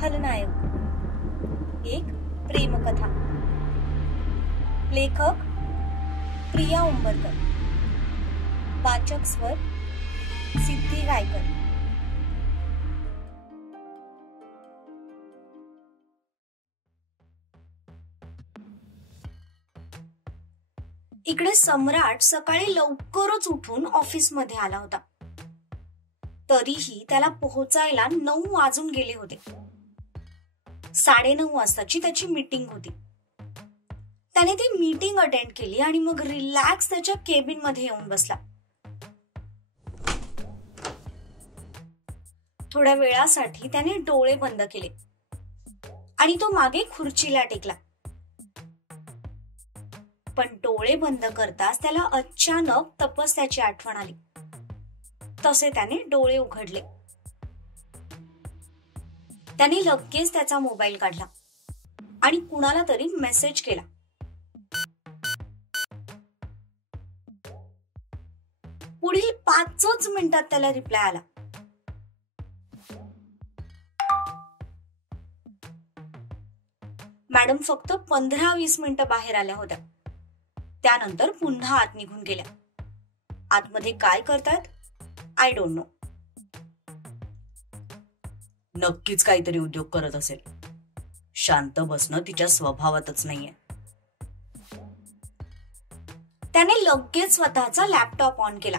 खलनायक एक प्रेमकथा। लेखक प्रिया उंबरकर, वाचक स्वर सिद्धी गायकर। इकडे सम्राट सकाळी लवकरच उठून ऑफिसमध्ये आला होता, तरीही त्याला पोहोचायला 9 वाजून गेले होते। 9:30 वाजताची त्याची मीटिंग होती। त्याने ती मीटिंग अटेंड केली आणि मग रिलॅक्स त्याच्या केबिन मध्ये येऊन बसला। थोड्या वेळासाठी त्याने डोळे बंद केले आणि तो मागे खुर्चीला टेकला। पण डोळे बंद करताच त्याला अचानक तपस्याची आठवण आली। तसे त्याने डोळे उघडले। त्याने लगेच त्याचा मोबाईल काढला आणि कुणाला तरी मेसेज केला। पुढील 5च मिनिटात त्याला रिप्लाय आला। मॅडम फक्त 15-20 मिनिटं बाहेर आल्या होत्या, त्यानंतर पुन्हा आत निघून गेल्या। आतमध्ये काय करतात आय डोंट नो। नक्कीच काहीतरी उद्योग करत असेल। शांत बसणं तिच्या स्वभावातच नाहीये। त्याने लगेच स्वतःचा लॅपटॉप ऑन केला।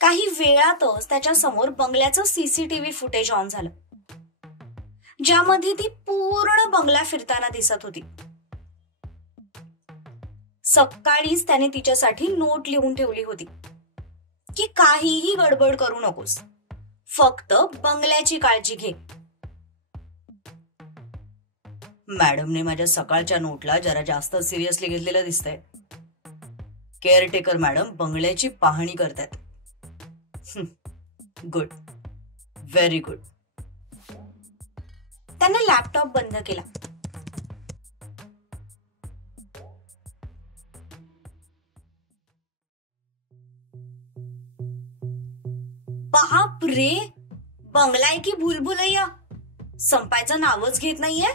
काही वेळातच त्याच्या समोर बंगल्याचं सीसीटीव्ही फुटेज ऑन झालं, ज्यामध्ये ती पूर्ण बंगला फिरताना दिसत होती। सकाळीच त्याने तिच्यासाठी नोट लिहून ठेवली होती की काहीही गडबड करू नकोस, फक्त बंगल्याची काळजी घे। मॅडमने माझ्या सकाळच्या नोटला जरा जास्त सिरियसली घेतलेलं दिसतंय। केअरटेकर मॅडम बंगल्याची पाहणी करतात। Good, very good. त्याने लॅपटॉप बंद केला। बाप रे, बंगला आहे की भूलभुलैया, संपायचं नावच घेत नाहीये।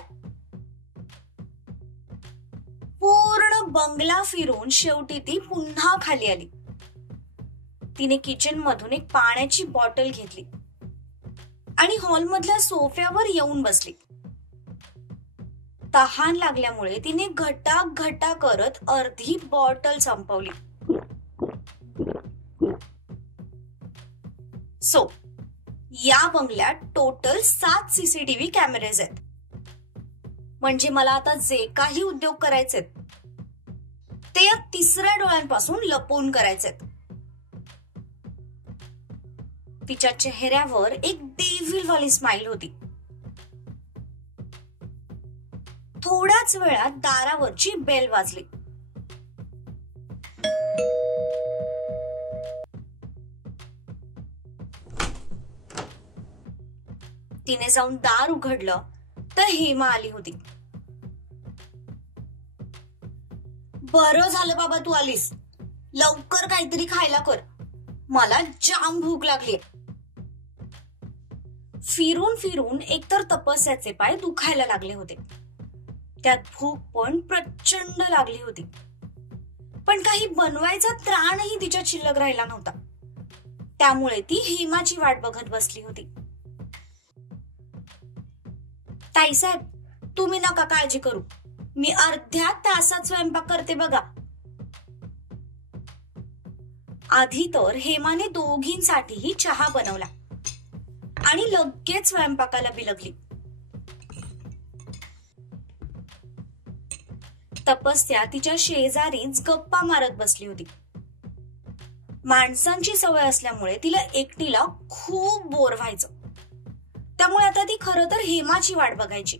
पूर्ण बंगला फिरून शेवटी ती पुन्हा खाली आली। तिने किचन मधून एक पाण्याची बॉटल घेतली आणि हॉलमधल्या सोफ्यावर येऊन बसली। तहान लागल्यामुळे तिने घटा करत अर्धी बॉटल संपवली। या बंगल्यात टोटल 7 सीसीटीव्ही कॅमेरेज आहेत। म्हणजे मला आता जे काही उद्योग करायचे ते या तिसऱ्या डोळ्यांपासून लपवून करायचे। तिच्या चेहऱ्यावर एक डेव्हिलवाली स्माइल होती। थोड्याच वेळात दारावरची बेल वाजली। तिने जाऊन दार उघडलं तर हेमा आली होती। बरं झालं बाबा तू आलीस, लवकर काहीतरी खायला कर, मला जाम भूक लागली। फिरून फिरून एकतर तपस्याचे पाय दुखायला लागले होते, त्यात भूक पण प्रचंड लागली होती। पण काही बनवायचा त्राणही तिच्या शिल्लक राहिला नव्हता, त्यामुळे ती हेमाची वाट बघत बसली होती। ताईसाहेब, तुम्ही नका काळजी करू, मी अर्ध्या तासात स्वयंपाक करते बघा। आधी तर हेमाने दोघींसाठीही चहा बनवला आणि लगेच स्वयंपाकाला बिलगली। तपस्या तिच्या शेजारीच गप्पा मारत बसली होती। माणसांची सवय असल्यामुळे तिला एकटीला खूप बोर व्हायचं, त्यामुळे आता ती खरं तर हेमाची वाट बघायची।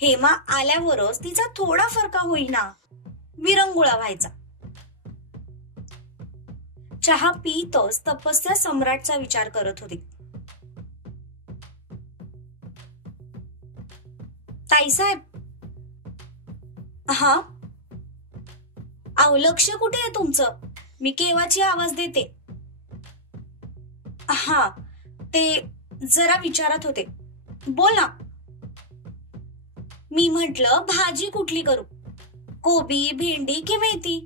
हेमा आल्यावरच तिचा थोडाफार का होईना विरंगुळा व्हायचा। चहा पितच तपस्या सम्राटचा विचार करत होती। ताईसाहेब, हा अहो लक्ष कुठे आहे तुमचं, मी केव्हाची आवाज देते। हा, ते जरा विचारत होते. बोल ना. मी म्हंटल भाजी कुठली करू, कोबी, भेंडी की मेथी?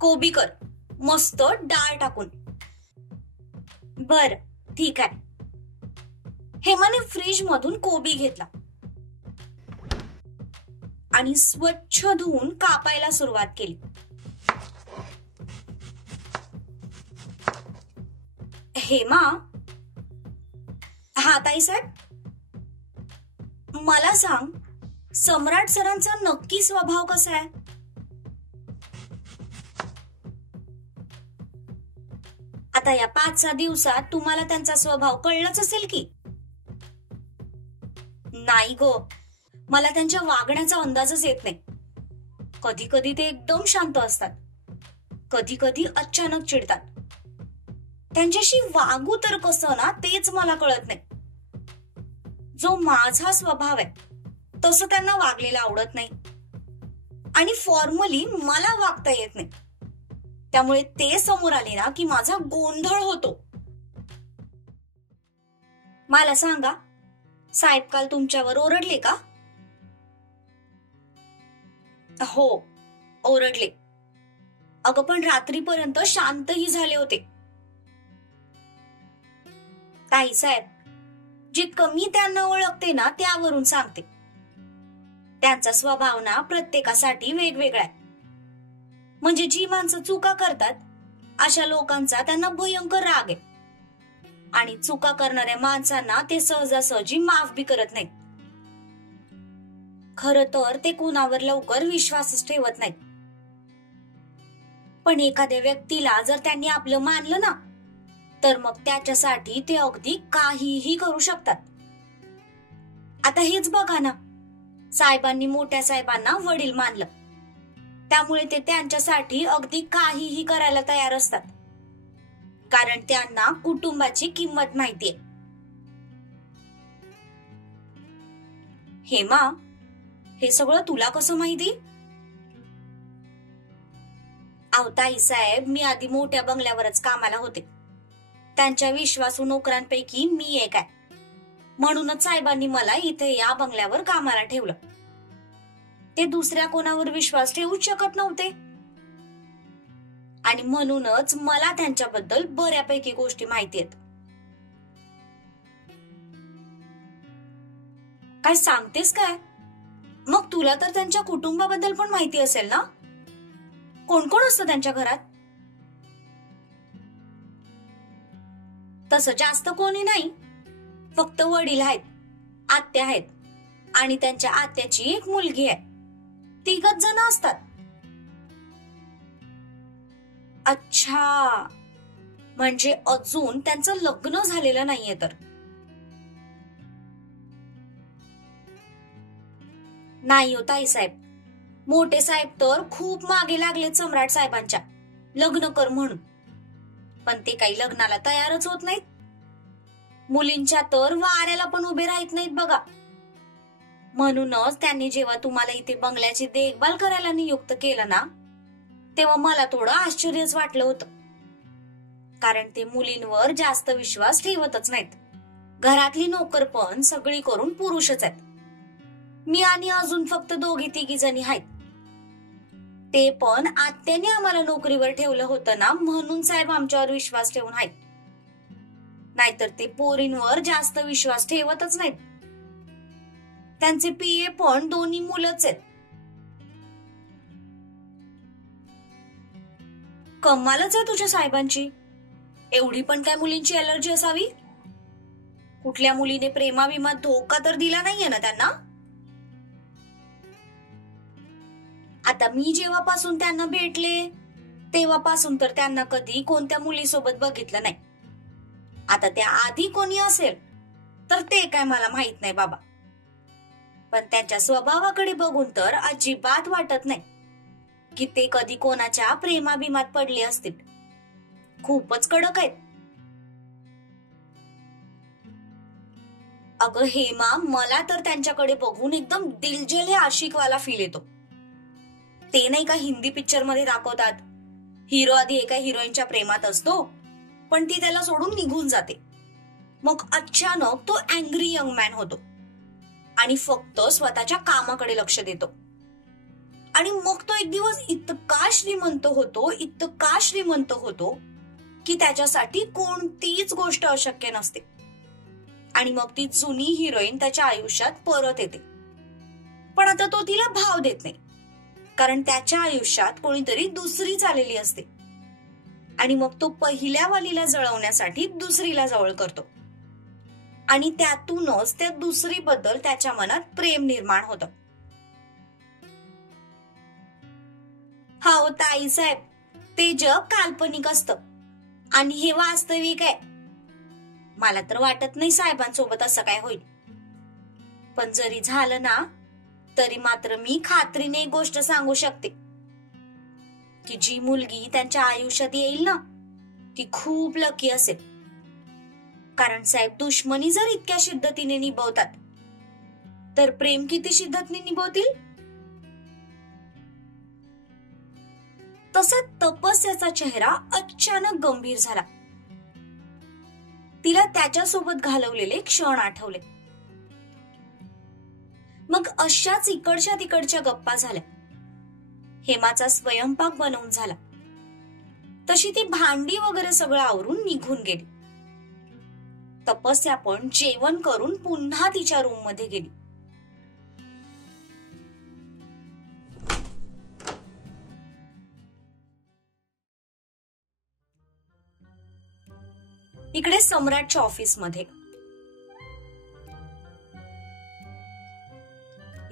कोबी कर, मस्त डाळ टाकून. बर, ठीक आहे. हेमाने फ्रीज मधून कोबी घेतला आणि स्वच्छ धुवून कापायला सुरुवात केली. हेमा, हा ताईसाहेब, मला सांग, सम्राट सरांचा नक्की स्वभाव कसा आहे? आता या 5-6 दिवसात तुम्हाला त्यांचा स्वभाव कळलाच असेल की. नाही गो, मला त्यांच्या वागण्याचा अंदाजच येत नाही. कधी कधी ते एकदम शांत असतात, कधी कधी अचानक चिडतात. त्यांच्याशी वागू तर कसं ना तेच मला कळत नाही. जो माझा स्वभाव आहे तसं त्यांना वागलेला आवडत नाही आणि फॉर्मली मला वागता येत नाही. त्यामुळे ते समोर आले ना की माझा गोंधळ होतो. मला सांगा, साहेब काल तुमच्यावर ओरडले का? हो, ओरडले. अगं पण रात्रीपर्यंत शांतही झाले होते. ताईसाहेब, जितकं मी त्यांना ओळखते ना त्यावरून सांगते. त्यांचा स्वभाव ना प्रत्येकासाठी वेगवेगळा आहे. म्हणजे जी माणसं चुका करतात अशा लोकांचा त्यांना भयंकर राग आहे आणि चुका करणाऱ्या माणसांना ते सहजासहजी माफ बी करत नाहीत. खरं तर ते कुणावर लवकर विश्वासच ठेवत नाहीत. पण एखाद्या व्यक्तीला जर त्यांनी आपलं मानलं ना तर मग त्याच्यासाठी ते अगदी काहीही करू शकतात. आता हेच बघा ना, साहेबांनी मोठ्या साहेबांना वडील मानलं, त्यामुळे ते त्यांच्यासाठी अगदी काहीही करायला तयार असतात, कारण त्यांना कुटुंबाची किंमत माहितीये. हेमा, हे सगळं तुला कसं माहिती? अहो ताईसाहेब, मी आधी मोठ्या बंगल्यावरच कामाला होते. त्यांच्या विश्वासू नोकरांपैकी मी एक आहे. म्हणूनच साहेबांनी मला इथे या बंगल्यावर कामाला ठेवलं. ते दुसऱ्या कोणावर विश्वास ठेवूच शकत नव्हते आणि म्हणूनच मला त्यांच्याबद्दल बऱ्यापैकी गोष्टी माहिती आहेत. काय सांगतेस काय? मग तुला तर त्यांच्या कुटुंबाबद्दल पण माहिती असेल ना? कोण कोण असतं त्यांच्या घरात? तसं जास्त कोणी नाही, फक्त वडील आहेत, आत्या आहेत आणि त्यांच्या आत्याची एक मुलगी आहे. 3 जण असतात. अच्छा, म्हणजे अजून त्यांचं लग्न झालेलं नाहीये तर? नाही हो ताईसाहेब, मोठे साहेब तर खूप मागे लागलेत सम्राट साहेबांच्या लग्न कर म्हणून, पण ते काही लग्नाला तयारच होत नाहीत. मुलींच्या तर वाऱ्याला पण उभे राहत नाहीत बघा. म्हणूनच त्यांनी जेव्हा तुम्हाला इथे बंगल्याची देखभाल करायला नियुक्त केलं ना तेव्हा मला थोडं आश्चर्यच वाटलं होतं, कारण ते मुलींवर जास्त विश्वास ठेवतच नाहीत. घरातली नोकर पण सगळी करून पुरुषच आहेत. मी आणि अजून फक्त 2-3 जणी आहेत. ते पण आत्याने आम्हाला नोकरीवर ठेवलं होतं ना म्हणून साहेब आमच्यावर विश्वास ठेवून आहेत. नाहीतर ते पोरींवर जास्त विश्वास ठेवतच नाहीत. त्यांचे पीए पण 2 मुलंच आहेत. कमालच आहे तुझ्या साहेबांची. एवढी पण काय मुलींची अलर्जी असावी? कुठल्या मुलीने प्रेमाविमात धोका तर दिला नाहीये ना त्यांना? आता मी जेव्हापासून त्यांना भेटले तेव्हापासून तर त्यांना कधी कोणत्या मुलीसोबत बघितलं नाही. आता त्या आधी कोणी असेल तर ते काय मला माहित नाही बाबा, पण त्यांच्या स्वभावाकडे बघून तर अजिबात वाटत नाही की ते कधी कोणाच्या प्रेमाभिमात पडले असतील. खूपच कडक आहेत. अगं हेमा, मला तर त्यांच्याकडे बघून एकदम दिलजले आशिकवाला फील येतो. ते नाही का हिंदी पिक्चर मध्ये दाखवतात, हिरो आधी एका हिरोईनच्या प्रेमात असतो पण ती त्याला सोडून निघून जाते. मग अचानक तो अँग्री यंग मॅन होतो आणि फक्त स्वतःच्या कामाकडे लक्ष देतो. आणि मग तो एक दिवस इतका श्रीमंत होतो की त्याच्यासाठी कोणतीच गोष्ट अशक्य नसते. आणि मग ती जुनी हिरोईन त्याच्या आयुष्यात परत येते. पण आता तो तिला भाव देत नाही, कारण त्याच्या आयुष्यात कोणीतरी दुसरीच आलेली असते. आणि मग तो पहिल्या वालीला जळवण्यासाठी दुसरीला जवळ करतो. आणि त्यातूनच त्या दुसरीबद्दल त्याच्या मनात प्रेम निर्माण होतं. हो ताईसाहेब, ते जग काल्पनिक असतं आणि हे वास्तविक आहे. मला तर वाटत नाही साहेबांसोबत असं काय होईल. पण जरी झालं ना, तरी मात्र मी खात्रीने एक गोष्ट सांगू शकते की जी मुलगी त्यांच्या आयुष्यात येईल ना, ती खूप लकी असेल. कारण साहेब, दुश्मनी जर इतक्या शिद्दतीने निभवतात, तर प्रेम किती शिद्दतीने निभवतील. तसा तपस्याचा चेहरा अचानक गंभीर झाला. तिला त्याच्यासोबत घालवलेले क्षण आठवले. मग अशाच इकडच्या तिकडच्या गप्पा झाल्या. हेमाचा स्वयंपाक बनवून झाला तशी ती भांडी वगैरे सगळं आवरून निघून गेली. तपस्या पण जेवण करून पुन्हा तिच्या रूम मध्ये गेली. इकडे सम्राटच्या ऑफिसमध्ये,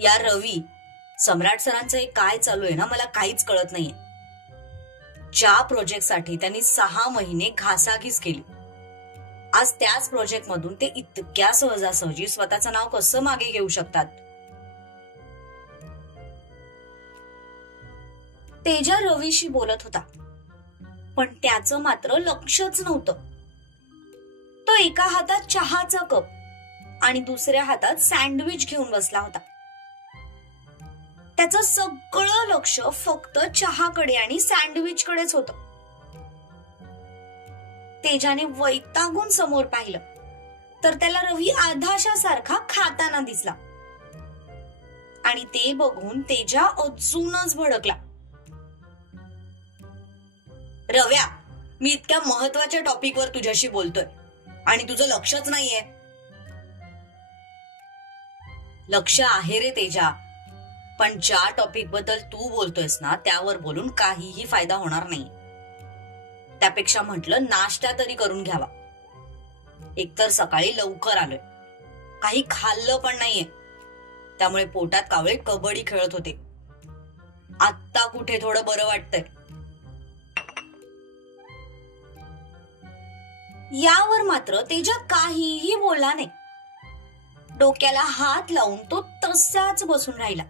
यार रवी, सम्राट सरांचं काय चालू आहे ना, मला काहीच कळत नाहीये. ज्या प्रोजेक्टसाठी त्यांनी 6 महिने घासाघीस केली, आज त्याच प्रोजेक्ट मधून ते इतक्या सहजासहजी स्वतःचं नाव कसं मागे घेऊ शकतात. तेजा रवीशी बोलत होता, पण त्याचं मात्र लक्षच नव्हतं. तो एका हातात चहाचा कप आणि दुसऱ्या हातात सँडविच घेऊन बसला होता. त्याचं सगळं लक्ष फक्त चहाकडे आणि सँडविच कडेच होतं. तेजाने वैतागून समोर पाहिलं तर त्याला रवी आधाशासारखा खाताना दिसला. आणि ते बघून तेजा अजूनच भडकला. रव्या, मी इतक्या महत्वाच्या टॉपिकवर तुझ्याशी बोलतोय आणि तुझं लक्षच नाहीये. लक्ष आहे रे तेजा, पण ज्या टॉपिक बद्दल तू बोलतोयस ना, त्यावर बोलून काहीही फायदा होणार नाही. त्यापेक्षा म्हटलं नाश्ता तरी करून घ्यावा. एकतर सकाळी लवकर आलोय, काही खाल्लं पण नाहीये, त्यामुळे पोटात कावळे कबड्डी खेळत होते. आत्ता कुठे थोडं बरं वाटतंय. यावर मात्र तेजा काहीही बोलला नाही. डोक्याला हात लावून तो तसाच बसून राहिला.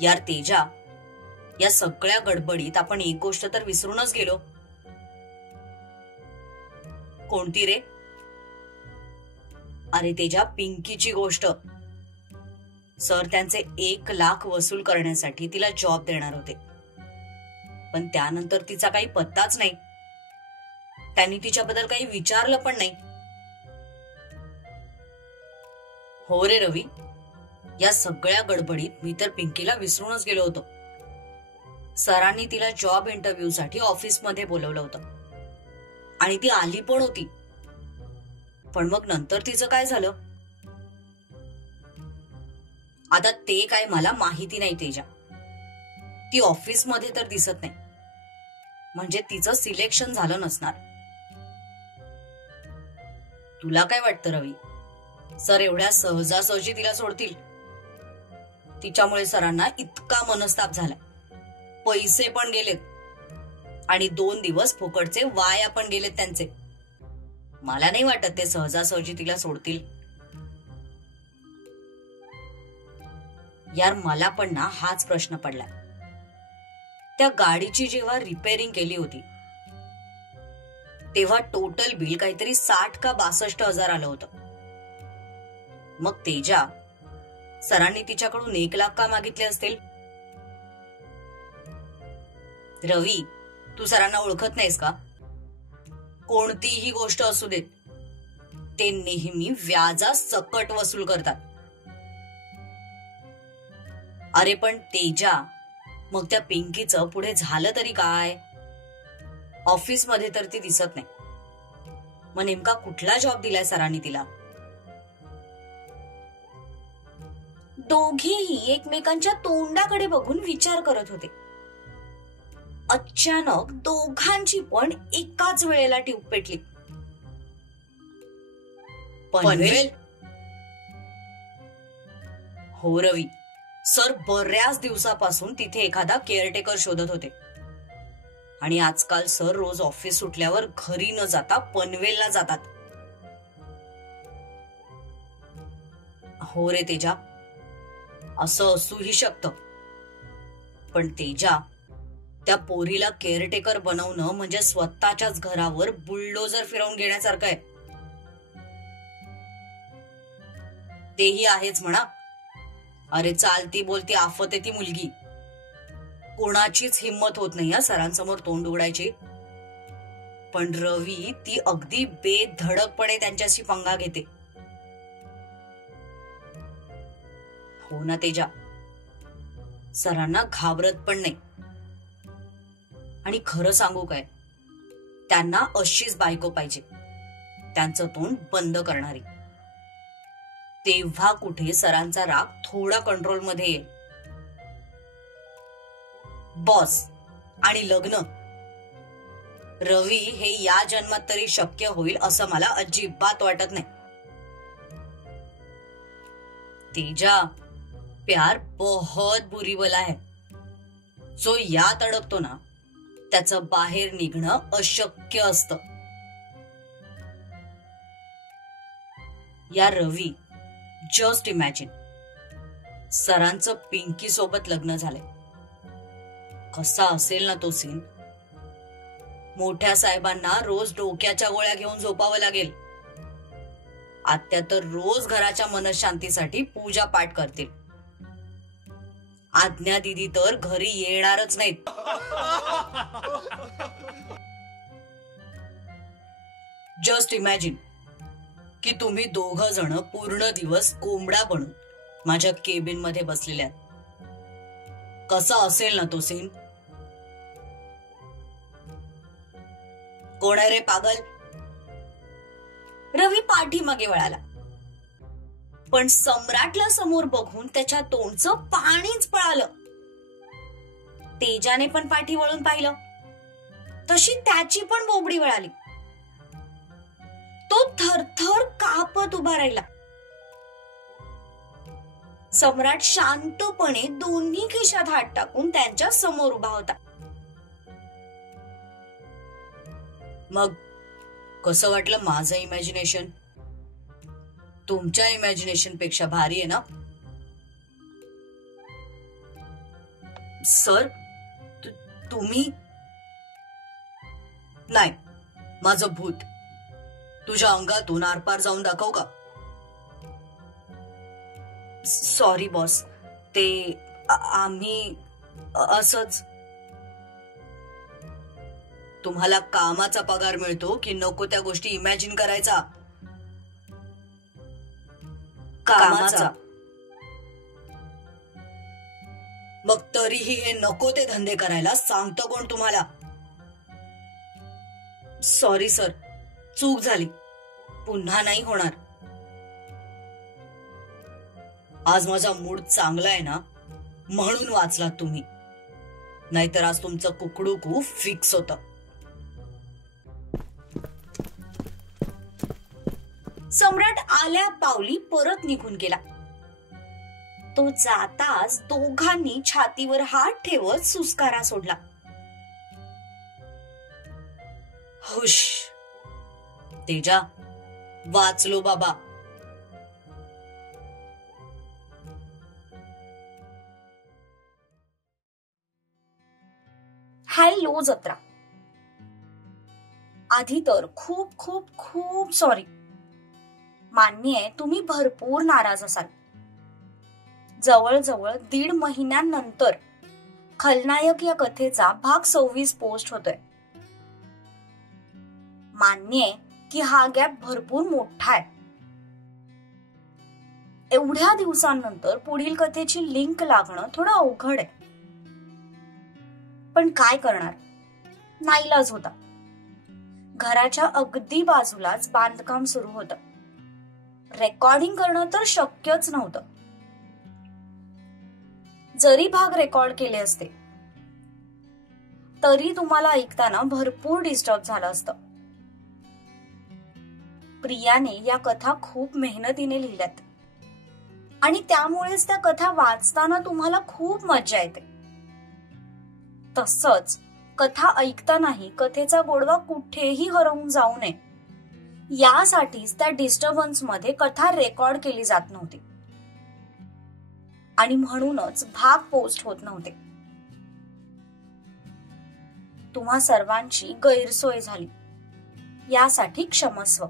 यार तेजा, या सगळ्या गडबडीत आपण एक गोष्ट तर विसरूनच गेलो. कोणती रे? अरे तेजा, पिंकीची गोष्ट. सर त्यांचे 1 लाख वसूल करण्यासाठी तिला जॉब देणार होते, पण त्यानंतर तिचा काही पत्ताच नाही. त्यांनी तिच्याबद्दल काही विचारलं पण नाही. हो रे रवी, या सगळ्या गडबडीत मी तर पिंकीला विसरूनच गेलो होतो. सरांनी तिला जॉब इंटरव्ह्यूसाठी ऑफिसमध्ये बोलवलं होतं आणि ती आली पण होती. पण मग नंतर तिचं काय झालं आता ते काय मला माहिती नाही तेजा. ती ऑफिसमध्ये तर दिसत नाही, म्हणजे तिचं सिलेक्शन झालं नसणार. तुला काय वाटतं रवी, सर एवढ्या सहजासहजी तिला सोडतील? तिच्यामुळे सरांना इतका मनस्ताप झालाय, पैसे पण गेलेत आणि 2 दिवस फुकटचे वाया पण गेलेत त्यांचे. मला नाही वाटत ते सहजासहजी तिला सोडतील. यार मला पण ना हाच प्रश्न पडलाय. त्या गाडीची जेव्हा रिपेअरिंग केली होती तेव्हा टोटल बिल काहीतरी 60 का 62 हजार आलं होतं. मग तेजा, सरांनी तिच्याकडून 1 लाख का मागितले असतील? रवी, तू सरांना ओळखत नाहीस का? कोणतीही गोष्ट असू देत, ते नेहमी व्याजा सकट वसूल करतात. अरे पण तेजा, मग त्या पिंकीचं पुढे झालं तरी काय? ऑफिसमध्ये तर ती दिसत नाही. मग नेमका कुठला जॉब दिलाय सरांनी तिला? दोघेही एकमेकांच्या तोंडाकडे बघून विचार करत होते. अचानक दोघांची पण एकाच वेळेला ट्यूब पेटली. पनवेल? हो रवी, सर बऱ्याच दिवसापासून तिथे एखादा केअरटेकर शोधत होते. आणि आजकाल सर रोज ऑफिस सुटल्यावर घरी न जाता पनवेलला जातात. हो रे तेजा, असं असूही शकतं. पण तेजा, त्या पोरीला केअरटेकर बनवणं म्हणजे स्वतःच्याच घरावर बुलडोजर फिरवून घेण्यासारखं आहे. तेही आहेच म्हणा. अरे चालती बोलती आफत आहे ती मुलगी. कोणाचीच हिंमत होत नाही या सरांसमोर तोंड उघडायची. पण रवी ती अगदी बेधडकपणे त्यांच्याशी पंगा घेते. हो ना तेजा, सरांना घाबरत पण नाही. आणि खरं सांगू काय, त्यांना अशीच बायको पाहिजे, त्यांचं तोंड बंद करणारी. तेव्हा कुठे सरांचा राग थोडा कंट्रोलमध्ये येईल. बॉस आणि लग्न, रवी हे या जन्मात तरी शक्य होईल असं मला अजिबात वाटत नाही. तेजा, प्यार बहुत बुरी बला है. जो यात अडकतो ना, त्याचं बाहेर निघणं अशक्य असतं. या रवी, जस्ट इमॅजिन, सरांचं पिंकी सोबत लग्न झालंय. कसा असेल ना तो सीन. मोठ्या साहेबांना रोज डोक्याच्या गोळ्या घेऊन झोपावं लागेल. आत्या तर रोज घराच्या मनशांतीसाठी पूजा पाठ करतील. आज्ञा दिदी तर घरी येणारच नाहीत. जस्ट इमॅजिन की तुम्ही दोघ जण पूर्ण दिवस कोंबडा बनून माझ्या केबिन मध्ये बसलेल्या. कसा असेल ना तो सीन. कोण आहे रे पागल? रवी पाठीमागे वळाला. पण सम्राटला समोर बघून त्याच्या तोंडचं पाणीच पळालं. तेजाने पण पाठी वळून पाहिलं, तशी त्याची पण बोबडी वळाली. तो थरथर कापत उभा राहिला. सम्राट शांतपणे दोन्ही खिशात हात टाकून त्यांच्या समोर उभा होता. मग कसं वाटलं माझं इमॅजिनेशन? तुमच्या इमॅजिनेशन पेक्षा भारी आहे ना? सर, तुम्ही? नाही, माझं भूत. तुझ्या अंगातून आरपार जाऊन दाखव का? सॉरी बॉस, ते आम्ही असंच. तुम्हाला कामाचा पगार मिळतो की नको त्या गोष्टी इमॅजिन करायचा? कामाचा. मग तरीही हे नको ते धंदे करायला सांगतो कोण तुम्हाला? सॉरी सर, चूक झाली, पुन्हा नाही होणार. आज माझा मूड चांगला आहे ना, म्हणून वाचलात तुम्ही. नाहीतर आज तुमचं कुकडूकू फिक्स होतं. सम्राट आल्या पावली परत निघून गेला. तो जाताच दोघांनी छातीवर हात ठेवत सुस्कारा सोडला. हुश, तेजा, वाचलो बाबा. हॅलो जत्रा. आधी तर खूप खूप खूप सॉरी. मान्य आहे तुम्ही भरपूर नाराज असाल. जवळजवळ 1.5 महिन्यांनंतर खलनायक या कथेचा भाग 26 पोस्ट होतोय. मान्य आहे की हा गॅप भरपूर मोठा आहे. एवढ्या दिवसांनंतर पुढील कथेची लिंक लागणं थोडं अवघड आहे. पण काय करणार, नाईलाज होता. घराच्या अगदी बाजूलाच बांधकाम सुरू होतं. रेकॉर्डिंग करणं तर शक्यच नव्हतं. जरी भाग रेकॉर्ड केले असते तरी तुम्हाला ऐकताना भरपूर डिस्टर्ब झालं असतं. प्रियाने या कथा खूप मेहनतीने लिहिल्यात आणि त्यामुळेच त्या कथा वाचताना तुम्हाला खूप मजा येते. तसंच कथा ऐकतानाही कथेचा गोडवा कुठेही हरवून जाऊ नये यासाठीच त्या डिस्टर्बन्स मध्ये कथा रेकॉर्ड केली जात नव्हती आणि म्हणूनच भाग पोस्ट होत नव्हते. तुम्हा सर्वांची गैरसोय झाली यासाठी क्षमस्व.